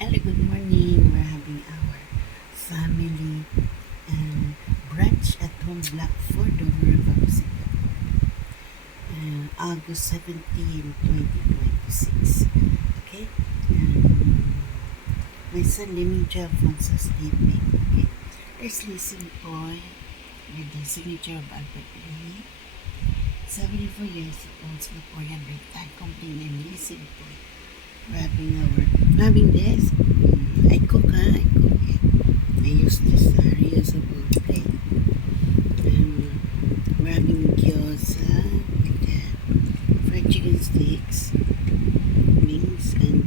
Hello, good morning. We're having our family brunch at home block for the World of Singapore. August 17, 2026. Okay? My son Liming Alfonso sleeping. Okay? There's Lizzie Boy with the signature of Albert Lee. 74 years old Singaporean retired company named Lizzie Boy. We're having this. I cook, I cook it. I use this reusable plate. We're having gyoza with fried chicken sticks, wings, and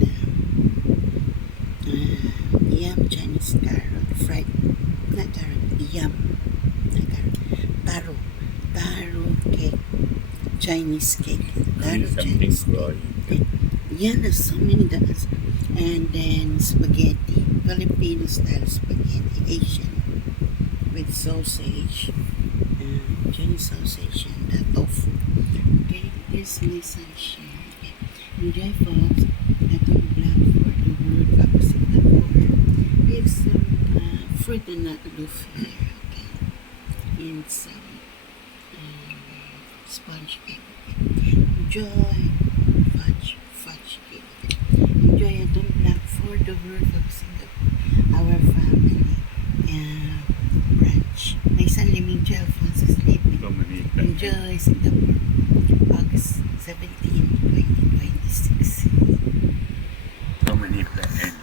yam Chinese carrot, fried, not carrot, yam, not carrot, taro cake, Chinese cake, taro Chinese cake. Yeah, there's so many does. And then spaghetti, Filipino style spaghetti, Asian, with sausage, Chinese sausage, and tofu. Okay, this is my sunshine. Okay. Enjoy, folks. Itong black for the World Cup Singapore. We have some fruit and nut loaf here. Okay, and some sponge cake. Okay. Enjoy. Fudge cake. Enjoy itong black for the World of Singapore. Our family brunch. My son Liming Alfonso sleeping. Enjoy Singapore. August 17, 2026. So many plans.